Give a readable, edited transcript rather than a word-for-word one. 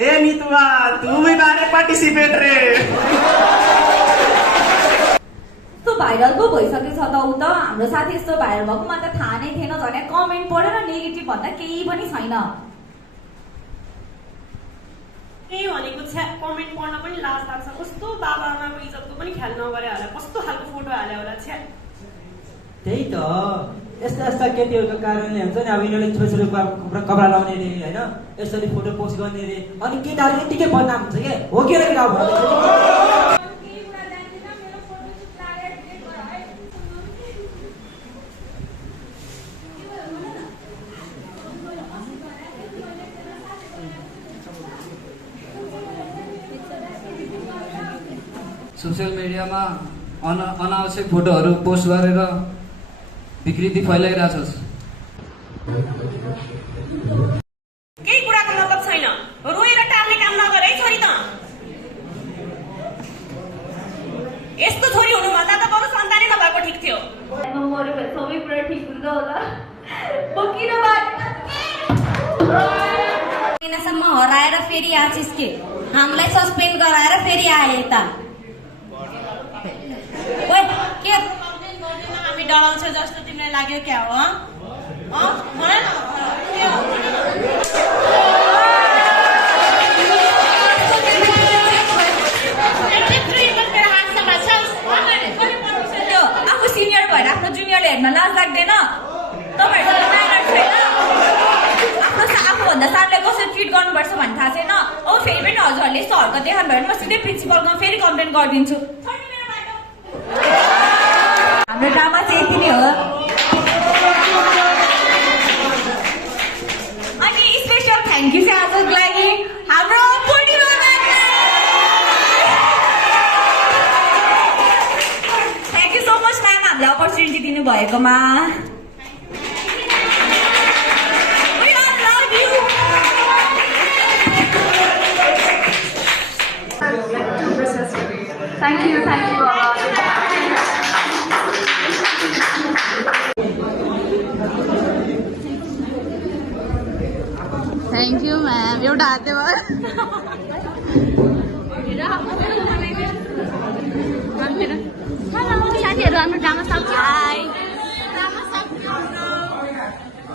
ए मितुवा तुमी बारे पार्टिसिपेट रे यस्तो भाइरल पो भइसकेछ त उ त हाम्रो साथी यस्तो भाइरल भएकोमा त थाहा नै थिएन झन् कमेन्ट पढेर नेगेटिभ भन्दा केही पनि छैन केही भनेको कमेन्ट पढ्न पनि लाज लाग्छ कस्तो बाबा आमाको इज्जतको पनि ख्याल नगरे होला कस्तो खालको फोटो हाल्यो होला छ्या त्यही त यस्ता यस्ता केटीहरूको कारणले हुन्छ नि अब यिनीहरूले छोरी कपडा लाउने रे होइन यसरी फोटो पोस्ट गर्ने रे अनि केटाहरू यतिकै बदनाम हुन्छ क्या हो कि केटा सोसियल मिडियामा अनावश्यक फोटोहरू पोस्ट गरेर विकृति फैलाइरहेछस् केही कुराको मतलब छैन रोएर टार्ने काम नगर है छोरी त यस्तो छोरी हुनुभन्दा त बरु सन्तानै नभएको ठिक थियो मऱ्यो भने सबै कुरा ठिक हुन्छ होला किन महिनासम्म हराएर फेरि आछिस् के हामीलाई सस्पेन्ड गराएर फेरि आए यता के हामी डराउँछ जस्तो तिमीलाई लाग्यो क्या हो भन न आफू सिनियर भएर आफ्नो जुनियरले हेर्न लाज लाग्दैन तपाईँहरूको म्यानर छैन आफूभन्दा सानलाई कसरी ट्रिट गर्नुपर्छ भन्ने थाहा छैन ओ फेरि पनि हजुरहरूले यस्तो हर्कत देखाउनु भयो भने म सिधै प्रिन्सिपलमा फेरि कम्प्लेन गरिदिन्छु हाम्रो ड्रामा चाहिँ यति नै हो अनि स्पेसल थ्याङ्क यू चाहिँ आजको लागि हाम्रो thank you so much ma'am हामीलाई अपर्च्युनिटी दिनुभएकोमा Thank you. Thank you ma'am एउटा हाते भयो साथीहरू हाम्रो ड्रामा सक्छ